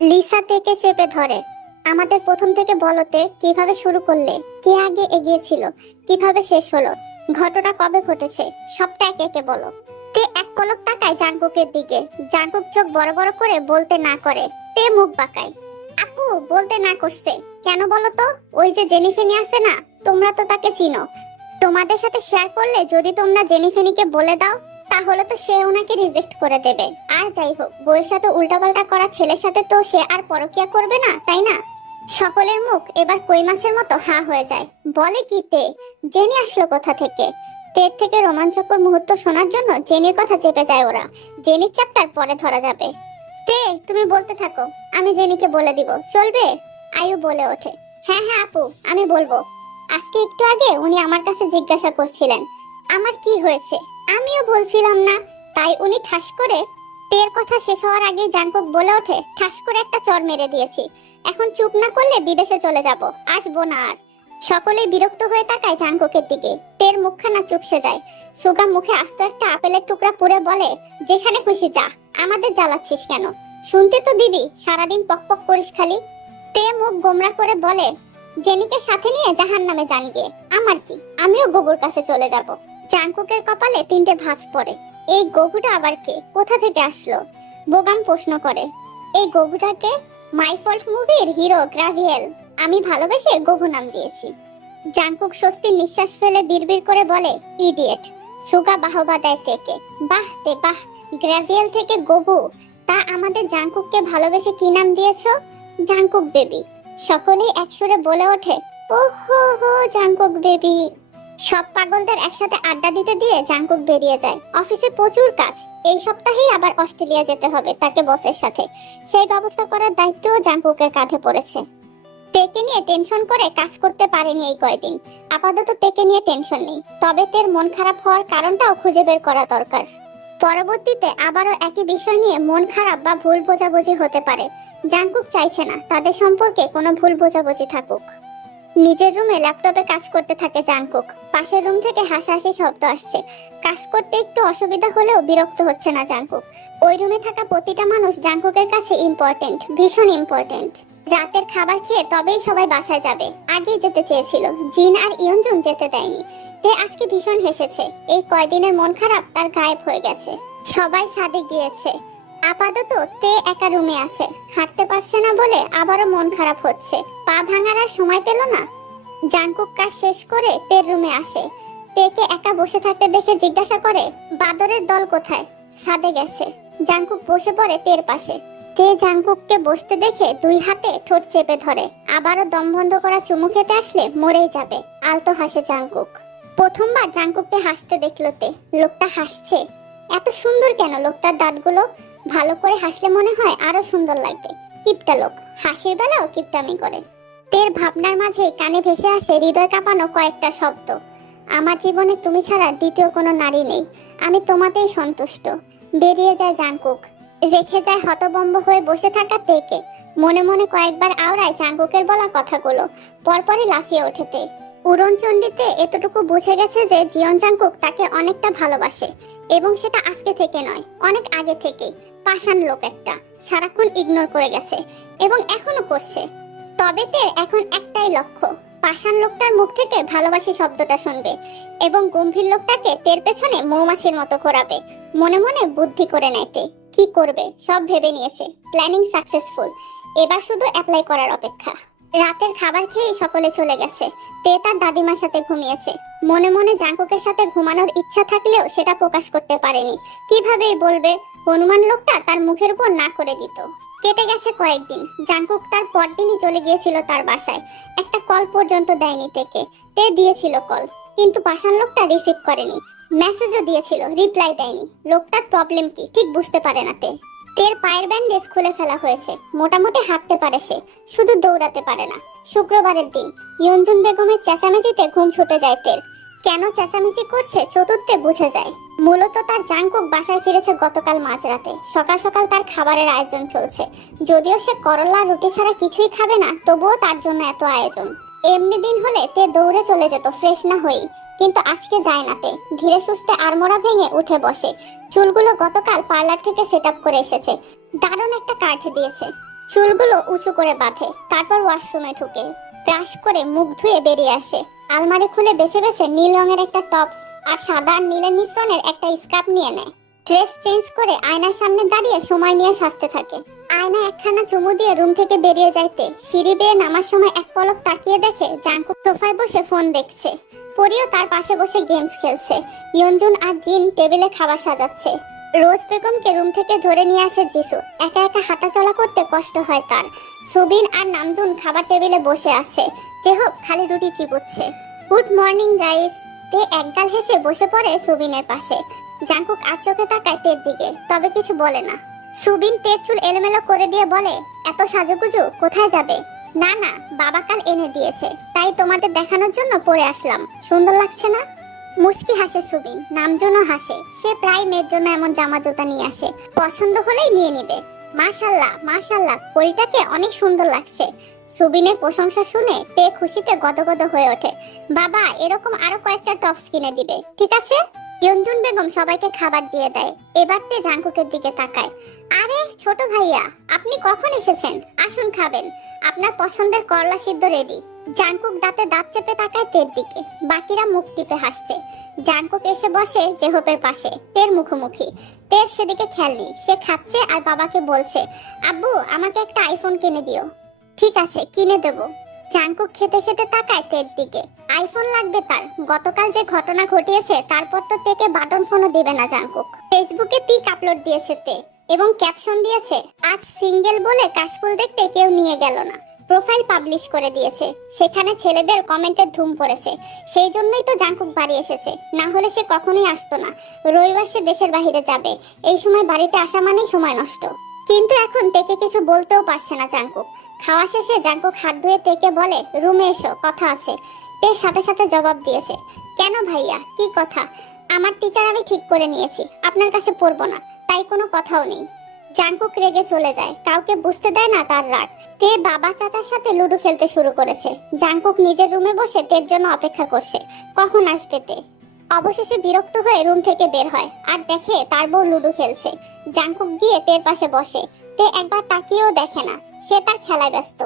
Lisa তেকে চেপে ধরে। আমাদের প্রথম থেকে বলতে কিভাবে শুরু করলে, কে আগে এগিয়েছিল, কিভাবে শেষ হলো, ঘটনা কবে ঘটেছে, সবটা একে একে বলো। তে এক পলক তাকায় জাঙ্কুকের দিকে। জাঙ্কুক চোখ বড় বড় করে বলতে না করে। তে মুখ বাঁকায়। আপু বলতে না করছে কেন বলো তো? ওই যে জেনিফেনি আছে না, তোমরা তো তাকে চিনো। তোমাদের সাথে শেয়ার করলে যদি তোমরা জেনিফেনিকে বলে দাও, তাহলে তো সে ওনাকে রিজেক্ট করে দেবে। আর যাই হোক, বউয়ের সাথে উল্টাপাল্টা করা ছেলের সাথে তো সে আর পরকিয়া করবে না, তাই না? সকলের মুখ এবার কই মাছের মতো হা হয়ে যায়। বলে কি তে? জেনি আসলো কোথা থেকে? তের থেকে রোমাঞ্চকর মুহূর্ত শোনার জন্য জেনির কথা চেপে যায় ওরা। জেনির চ্যাপ্টার পরে ধরা যাবে। তে তুমি বলতে থাকো, আমি জেনিকে বলে দিব, চলবে? আয়ু বলে ওঠে, হ্যাঁ হ্যাঁ আপু, আমি বলবো। আজকে একটু আগে উনি আমার কাছে জিজ্ঞাসা করছিলেন আমার কি হয়েছে, আমিও বলছিলাম না, তাই উনি ঠাস করে। তের কথা শেষ হওয়ার আগে জাঙ্কুক বলে ওঠে, ঠাস করে একটা চড় মেরে দিয়েছি। এখন চুপ না করলে বিদেশে চলে যাব, আসবো না আর। সকলেই বিরক্ত হয়ে তাকায় জাঙ্কুকের দিকে। তের মুখখানা চুপসে যায়। সুগা মুখে আস্ত একটা আপেলের টুকরা পুরে বলে, যেখানে খুশি যা, আমাদের জ্বালাচ্ছিস কেন? শুনতে তো দিবি, সারাদিন পকপক করিস খালি। তে মুখ গোমরা করে বলে, জেনিকে সাথে নিয়ে জাহান্নামে যান গিয়ে, আমার কি, আমিও গবুর কাছে চলে যাব। জাঙ্কুকের কপালে তিনটে ভাঁজ পড়ে। এই গবুটা আবার কে, কোথা থেকে আসলো? বোগাম প্রশ্ন করে, এই গবুটাকে মাই ফল্ট মুভির হিরো গ্রাভিয়েল আমি ভালোবেসে গবু নাম দিয়েছি। জাঙ্কুক স্বস্তির নিঃশ্বাস ফেলে বিড়বিড় করে বলে, ইডিয়েট। সুগা বাহবা দেয় তেকে, বাহ তে বাহ, গ্রাভিয়েল থেকে গবু, তা আমাদের জাঙ্কুককে ভালোবেসে কি নাম দিয়েছো? Jungkook baby. সকলেই একসুরে বলে ওঠে, ওহো হো জাঙ্কুক বেবি। সব পাগলদের একসাথে আড্ডা দিতে দিয়ে জাঙ্কুক বেরিয়ে যায়। অফিসে প্রচুর কাজ, এই সপ্তাহেই আবার অস্ট্রেলিয়া যেতে হবে তাকে বসের সাথে। সেই ব্যবস্থা করার দায়িত্বও জাঙ্কুকের কাঁধে পড়েছে। তেকে নিয়ে টেনশন করে কাজ করতে পারেনি এই কয়দিন। আপাতত তেকে নিয়ে টেনশন নেই, তবে তের মন খারাপ হওয়ার কারণটাও খুঁজে বের করা দরকার। পরবর্তীতে আবারও একই বিষয় নিয়ে মন খারাপ বা ভুল বোঝাবুঝি হতে পারে। জাঙ্কুক চাইছে না তাদের সম্পর্কে কোনো ভুল বোঝাবুঝি থাকুক। নিজের রুমে ল্যাপটপে কাজ করতে থাকে জাঙ্কুক। পাশের রুম থেকে হাসাহাসি শব্দ আসছে। কাজ করতে একটু অসুবিধা হলেও বিরক্ত হচ্ছে না জাঙ্কুক। ওই রুমে থাকা প্রতিটা মানুষ জাঙ্কুকের কাছে ইম্পর্টেন্ট, ভীষণ ইম্পর্টেন্ট। রাতের খাবার খেয়ে তবেই সবাই বাসায় যাবে, আগেই যেতে চেয়েছিল, জিন আর ইয়নজুন যেতে দেয়নি। তে আজকে ভীষণ হেসেছে। এই কয়দিনের মন খারাপ তার গায়েব হয়ে গেছে। সবাই ছাদে গিয়েছে। আপাতত তে একা রুমে আছে। হাঁটতে পারছে না বলে আবারও মন খারাপ হচ্ছে। পা ভাঙার আর সময় পেল না। জাঙ্কুক কাজ শেষ করে তের রুমে আসে। তেকে একা বসে থাকতে দেখে জিজ্ঞাসা করে, বাদরের দল কোথায়? ছাদে গেছে। জাঙ্কুক বসে পড়ে তের পাশে। তে জাঙ্কুককে বসতে দেখে দুই হাতে ঠোঁট চেপে ধরে। আবারও দম বন্ধ করা চুমু খেতে আসলে মরেই যাবে। আলতো হাসে জাঙ্কুক। প্রথমবার জাঙ্কুককে হাসতে দেখলো তে। লোকটা হাসছে, এত সুন্দর কেন লোকটার দাঁতগুলো? ভালো করে হাসলে মনে হয় আরো সুন্দর লাগবে। কিপটা লোক, হাসির বেলাও কিপটামি করে। তের ভাবনার মাঝে কানে ভেসে আসে হৃদয় কাঁপানো কয়েকটা শব্দ। আমার জীবনে তুমি ছাড়া দ্বিতীয় কোনো নারী নেই, আমি তোমাতেই সন্তুষ্ট। বেরিয়ে যায় জাঙ্কুক। রেখে যায় হতভম্ব হয়ে বসে থাকা তেকে। মনে মনে কয়েকবার আওড়ায় জাঙ্কুকের বলা কথাগুলো। পরপরই লাফিয়ে ওঠে তে। উড়নচণ্ডীতে এতটুকু বুঝে গেছে যে জিয়ন জাঙ্কুক তাকে অনেকটা ভালোবাসে, এবং সেটা আজকে থেকে নয়, অনেক আগে থেকে। পাষাণ লোক একটা, সারাক্ষণ ইগনোর করে গেছে এবং এখনো করছে। তবে তের এখন একটাই লক্ষ্য, পাষাণ লোকটার মুখ থেকে ভালোবাসি শব্দটা শুনবে এবং গম্ভীর লোকটাকে তের পেছনে মৌমাছির মতো ঘোরাবে। মনে মনে বুদ্ধি করে নেয় তে। কি করবে সব ভেবে নিয়েছে, প্ল্যানিং সাকসেসফুল। এবার শুধু অ্যাপ্লাই করার অপেক্ষা। রাতের খাবার খেয়ে সকলে চলে গেছে। তে তার দাদিমার সাথে ঘুমিয়েছে। মনে মনে জাঙ্কুকের সাথে ঘুমানোর ইচ্ছা থাকলেও সেটা প্রকাশ করতে পারেনি। কিভাবে বলবে? হনুমান লোকটা তার মুখের উপর না করে দিত। কেটে গেছে কয়েকদিন। জাঙ্কুক তার পরদিনই চলে গিয়েছিল তার বাসায়। একটা কল পর্যন্ত দেয়নি তেকে। তে দিয়েছিল কল, কিন্তু পাষাণ লোকটা রিসিভ করেনি। মেসেজও দিয়েছিল, রিপ্লাই দেয়নি। লোকটার প্রবলেম কি ঠিক বুঝতে পারে না তে। তের পায়ের ব্যান্ডেজ খুলে ফেলা হয়েছে। মোটামুটি হাঁটতে পারে সে, শুধু দৌড়াতে পারে না। শুক্রবারের দিন ইয়নজুন বেগমের চেঁচামেচিতে ঘুম ছুটে যায় তের। কেন চেঁচামেচি করছে চতুর্থে বুঝে যায়। মূলত তার জাঙ্কুক বাসায় ফিরেছে গতকাল মাঝরাতে। সকাল সকাল তার খাবারের আয়োজন চলছে। যদিও সে করলা রুটি ছাড়া কিছুই খাবে না, তবুও তার জন্য এত আয়োজন। এমনি দিন হলে তে দৌড়ে চলে যেত ফ্রেশ না হই, কিন্তু আজকে যায় না তে। ধীরে সুস্থে আড়মোড়া ভেঙে উঠে বসে। চুলগুলো গতকাল পার্লার থেকে সেট আপ করে এসেছে। দারুণ একটা কাট দিয়েছে। চুলগুলো উঁচু করে বাঁধে, তারপর ওয়াশরুমে ঢুকে ব্রাশ করে মুখ ধুয়ে বেরিয়ে আসে। আলমারি খুলে বেছে বেছে নীল রঙের একটা টপস আর সাদা আর নীলের মিশ্রণের একটা স্কার্ফ নিয়ে নেয়। ড্রেস চেঞ্জ করে আয়নার সামনে দাঁড়িয়ে সময় নিয়ে সাজতে থাকে। আয়না একখানা চুমু দিয়ে রুম থেকে বেরিয়ে যাইতে সিঁড়ি বেয়ে নামার সময় এক পলক তাকিয়ে দেখে জাঙ্কুক সোফায় বসে ফোন দেখছে। পরিও তার পাশে বসে গেমস খেলছে। ইয়ঞ্জুন আর জিন টেবিলে খাবার সাজাচ্ছে। রোজ বেগমকে রুম থেকে ধরে নিয়ে আসে জিসু। একা একা হাঁটাচলা করতে কষ্ট হয় তার। সুবিন আর নামজুন খাবার টেবিলে বসে আছে। চেহব খালি রুটি চিবুচ্ছে। Good morning guys. তে একগাল হেসে বসে পড়ে সুবিনের পাশে। জাঙ্কুক আর চোখে তাকায় তের দিকে, তবে কিছু বলে না। সুবিন তের চুল এলোমেলো করে দিয়ে বলে, এত সাজুগুজু কোথায় যাবে? না না, বাবা কাল এনে দিয়েছে, তাই তোমাদের দেখানোর জন্য পরে আসলাম। সুন্দর লাগছে না? মুস্কি হাসে সুবিন, নামজনও হাসে। সে প্রায় মেয়ের জন্য এমন জামা জুতা নিয়ে আসে, পছন্দ হলেই নিয়ে নিবে। মাশাআল্লাহ মাশাআল্লাহ, পরিটাকে অনেক সুন্দর লাগছে। সুবিনের প্রশংসা শুনে তে খুশিতে গদগদ হয়ে ওঠে। বাবা এরকম আরো কয়েকটা টপস কিনে দিবে, ঠিক আছে? ইয়ঞ্জুন বেগম সবাইকে খাবার দিয়ে দেয়। এবার তে জাঙ্কুকের দিকে তাকায়। আরে ছোট ভাইয়া, আপনি কখন এসেছেন? আসুন খাবেন, আপনার পছন্দের করলা সিদ্ধ রেডি। জাঙ্কুক দাঁতে দাঁত চেপে তাকায় তের দিকে। বাকিরা মুখ টিপে হাসছে। জাঙ্কুক এসে বসে জেহবের পাশে, তের মুখোমুখি। তের সেদিকে খেয়াল নেই, সে খাচ্ছে আর বাবাকে বলছে, আব্বু আমাকে একটা আইফোন কিনে দিও। ঠিক আছে, কিনে দেব। জাঙ্কুক খেতে খেতে তাকায় তের দিকে। আইফোন লাগবে তার। গতকাল যে ঘটনা ঘটিয়েছে তারপর তো তেকে বাটন ফোনও দেবে না জাঙ্কুক। ফেসবুকে পিক আপলোড দিয়েছে তে এবং ক্যাপশন দিয়েছে, আজ সিঙ্গেল বলে কাশফুল দেখতে কেউ নিয়ে গেল না। প্রোফাইল পাবলিশ করে দিয়েছে, সেখানে ছেলেদের কমেন্টের ধুম পড়েছে। সেই জন্যই তো জাঙ্কুক বাড়ি এসেছে, না হলে সে কখনোই আসতো না। রবিবার সে দেশের বাইরে যাবে, এই সময় বাড়িতে আসা মানেই সময় নষ্ট। কিন্তু এখন তেকে কিছু বলতেও পারছে না জাঙ্কুক। খাওয়া শেষে জাঙ্কুক হাত ধুয়ে তেকে বলে, রুমে এসো, কথা আছে। তে সাথে সাথে জবাব দিয়েছে, কেন ভাইয়া, কি কথা? আমার টিচার আমি ঠিক করে নিয়েছি, আপনার কাছে পড়বো না, তাই কোনো কথাও নেই। জাঙ্কুক রেগে চলে যায়, কাউকে বুঝতে দেয় না তার রাগ। তে বাবা চাচার সাথে লুডো খেলতে শুরু করেছে। জাঙ্কুক নিজের রুমে বসে তের জন্য অপেক্ষা করছে, কখন আসবে তে। অবশেষে বিরক্ত হয়ে রুম থেকে বের হয় আর দেখে তার বউ লুডো খেলছে। জাঙ্কুক গিয়ে তের পাশে বসে। তে একবার তাকিয়েও দেখে না, সে তার খেলায় ব্যস্ত।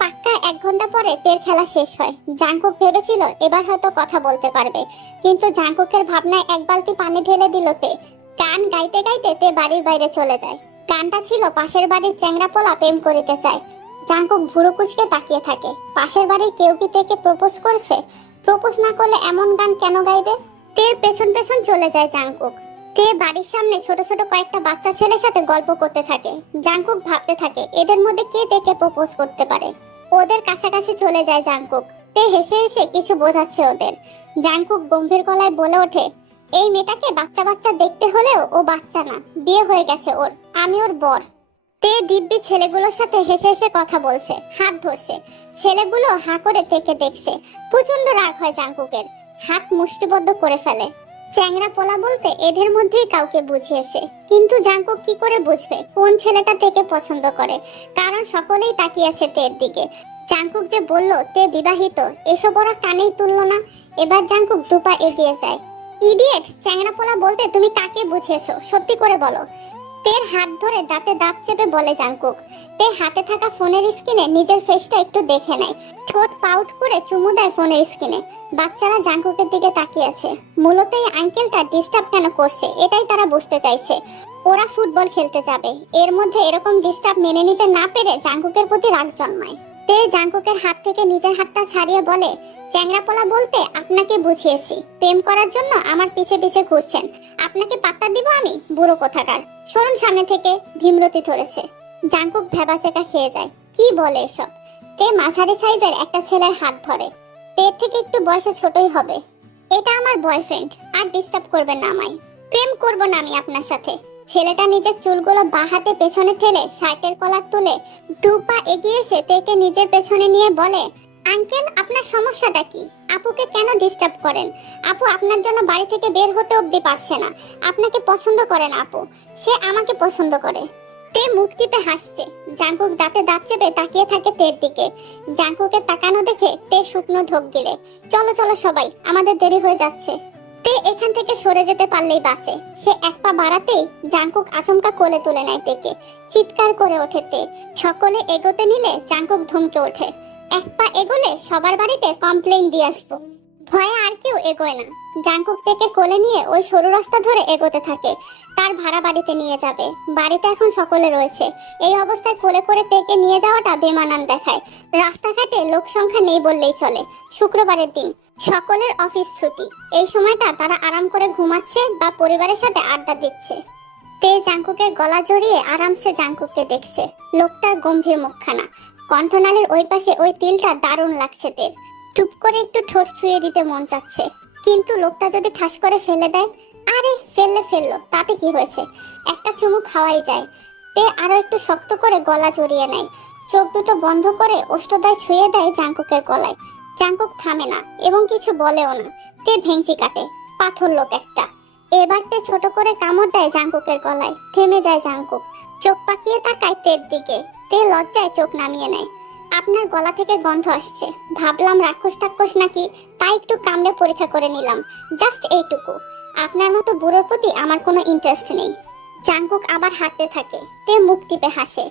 পাক্কা 1 ঘন্টা পরে তের খেলা শেষ হয়। জাঙ্কুক ভেবেছিল এবার হয়তো কথা বলতে পারবে, কিন্তু জাঙ্কুকের ভাবনায় এক বালতি পানি ঢেলে দিল তে। গান গাইতে গাইতে তে বাড়ির বাইরে চলে যায়। গানটা ছিল পাশের বাড়ির চ্যাংড়া পোলা প্রেম করিতে চায়। জাঙ্কুক ভুরু কুচকে তাকিয়ে থাকে। পাশের বাড়ির কেউ কি তেকে প্রপোজ করছে? প্রপোজ না করলে এমন গান কেন গাইবে? তের পেছন পেছন চলে যায় জাঙ্কুক। তে বাড়ির সামনে ছোট ছোট কয়েকটা বাচ্চা ছেলের সাথে গল্প করতে থাকে। জাঙ্কুক ভাবতে থাকে এদের মধ্যে কে তেকে প্রপোজ করতে পারে। ওদের কাছাকাছি চলে যায় জাঙ্কুক। তে হেসে হেসে কিছু বোঝাচ্ছে ওদের। জাঙ্কুক গম্ভীর গলায় বলে ওঠে, এই মেয়েটাকে বাচ্চা বাচ্চা দেখতে হলেও ও বাচ্চা না, বিয়ে হয়ে গেছে ওর, আমি ওর বর। তে দিব্যি ছেলেগুলোর সাথে হেসে হেসে কথা বলছে, হাত ধরছে। ছেলেগুলো হাঁ করে তেকে দেখছে। প্রচন্ড রাগ হয় জাঙ্কুকের, হাত মুষ্টিবদ্ধ করে ফেলে। চ্যাংড়া পোলা বলতে এদের মধ্যেই কাউকে বুঝিয়েছে, কিন্তু জাঙ্কুক কি করে বুঝবে কোন ছেলেটা তেকে পছন্দ করে? কারণ সকলেই তাকিয়েছে তের দিকে। জাঙ্কুক যে বলল তে বিবাহিত, এসব ওরা কানেই তুললো না। এবার জাঙ্কুক দুপা এগিয়ে যায়। ইডিয়েট, চ্যাংড়া পোলা বলতে তুমি কাকে বুঝিয়েছো, সত্যি করে বলো। তের হাত ধরে দাঁতে দাঁত চেপে বলে জাঙ্কুক। তে হাতে থাকা ফোনের স্ক্রিনে নিজের ফেসটা একটু দেখে নেয়। ঠোঁট পাউট করে চুমু দেয় ফোনের স্ক্রিনে। বাচ্চারা জাঙ্কুকের দিকে তাকিয়ে আছে। মূলত এই আঙ্কেলটা ডিস্টার্ব কেন করছে এটাই তারা বুঝতে চাইছে। ওরা ফুটবল খেলতে যাবে, এর মধ্যে এরকম ডিস্টার্ব মেনে নিতে না পেরে জাঙ্কুকের প্রতি রাগ জন্মায়। তে জাঙ্কুকের হাত থেকে নিজের হাতটা ছাড়িয়ে বলে, চ্যাংড়া পোলা বলতে আপনাকে বুঝিয়েছি, প্রেম করার জন্য আমার পিছে পিছে ঘুরছেন, আপনাকে পাত্তা দিব আমি, বুড়ো কোথাকার। সরুন সামনে থেকে, ভীমরতি ধরেছে। জাঙ্কুক ভেবাচেকা খেয়ে যায়, কি বলে এসব? তে মাঝারি সাইজের একটা ছেলের হাত ধরে। তের থেকে একটু বয়সে ছোটই হবে। এটা আমার বয়ফ্রেন্ড, আর ডিস্টার্ব করবেন না আমায়। প্রেম করব না আমি আপনার সাথে। ছেলেটা নিজের চুলগুলো বাঁ হাতে পেছনে ঠেলে শার্টের কলার তুলে দু পা এগিয়ে এসে তেকে নিজের পেছনে নিয়ে বলে, আঙ্কেল আপনার সমস্যাটা কি? আপুকে কেন ডিস্টার্ব করেন? আপু আপনার জন্য বাড়ি থেকে বের হতে অবধি পারছে না। আপনাকে পছন্দ করে না আপু, সে আমাকে পছন্দ করে। তে মুখ টিপে হাসছে। জাঙ্কুক দাঁতে দাঁত চেপে তাকিয়ে থাকে তের দিকে। জাঙ্কুকের তাকানো দেখে তে শুকনো ঢোক গিলে, চলো চলো সবাই, আমাদের দেরি হয়ে যাচ্ছে। তে এখান থেকে সরে যেতে পারলেই বাঁচে। সে এক পা বাড়াতেই জাংকুক আচমকা কোলে তুলে নেয় তেকে। চিৎকার করে ওঠে তে। সকলে এগোতে নিলে জাংকুক ধমকে ওঠে, এক পা এগোলে সবার বাড়িতে কমপ্লেইন দিয়ে আসবো। ভয়ে আর কেউ এগোয় না। জাংকুক তেকে কোলে নিয়ে ওই সরু রাস্তা ধরে এগোতে থাকে। তার ভাড়া বাড়িতে নিয়ে যাবে। বাড়িতে এখন সকলে রয়েছে। এই অবস্থায় কোলে করে তেকে নিয়ে যাওয়াটা বেমানান দেখায়। রাস্তাঘাটে লোক সংখ্যা নেই বললেই চলে। শুক্রবারের দিন, সকলের অফিস ছুটি। এই সময়টা তারা আরাম করে ঘুমাচ্ছে বা পরিবারের সাথে আড্ডা দিচ্ছে। তে জাংকুকের গলা জড়িয়ে আরামসে জাংকুককে দেখছে। লোকটার গম্ভীর মুখখানা, কণ্ঠনালীর ওই পাশে ওই তিলটা দারুণ লাগছে তের। চুপ করে একটু ঠোঁট ছুঁয়ে দিতে মন চাচ্ছে, কিন্তু লোকটা যদি ঠাস করে ফেলে দেয়। আরে ফেললো, তাতে কি হয়েছে, একটা চুমু খাওয়াই যায়। তে আরো একটু শক্ত করে গলা জড়িয়ে নেয়। চোখ দুটো বন্ধ করে ওষ্ঠদয় ছুঁয়ে দেয় জাংকুকের গলায়। জাংকুক থামে না এবং কিছু বলেও না। তে ভেঙচি কাটে, পাথর লোক একটা। এবার তে ছোট করে কামড় দেয় জাংকুকের গলায়। থেমে যায় জাংকুক, চোখ পাকিয়ে তাকায় তের দিকে। তে লজ্জায় চোখ নামিয়ে নেয়। আপনার গলা থেকে গন্ধ আসছে, ভাবলাম রাক্ষস টাক্ষস নাকি, তাই একটু কামড়ে পরীক্ষা করে নিলাম, জাস্ট এইটুকু। আপনার মতো বুড়োর প্রতি আমার কোনো ইন্টারেস্ট নেই। জাংকুক আবার হাঁটতে থাকে। তে মুখ টিপে হাসে।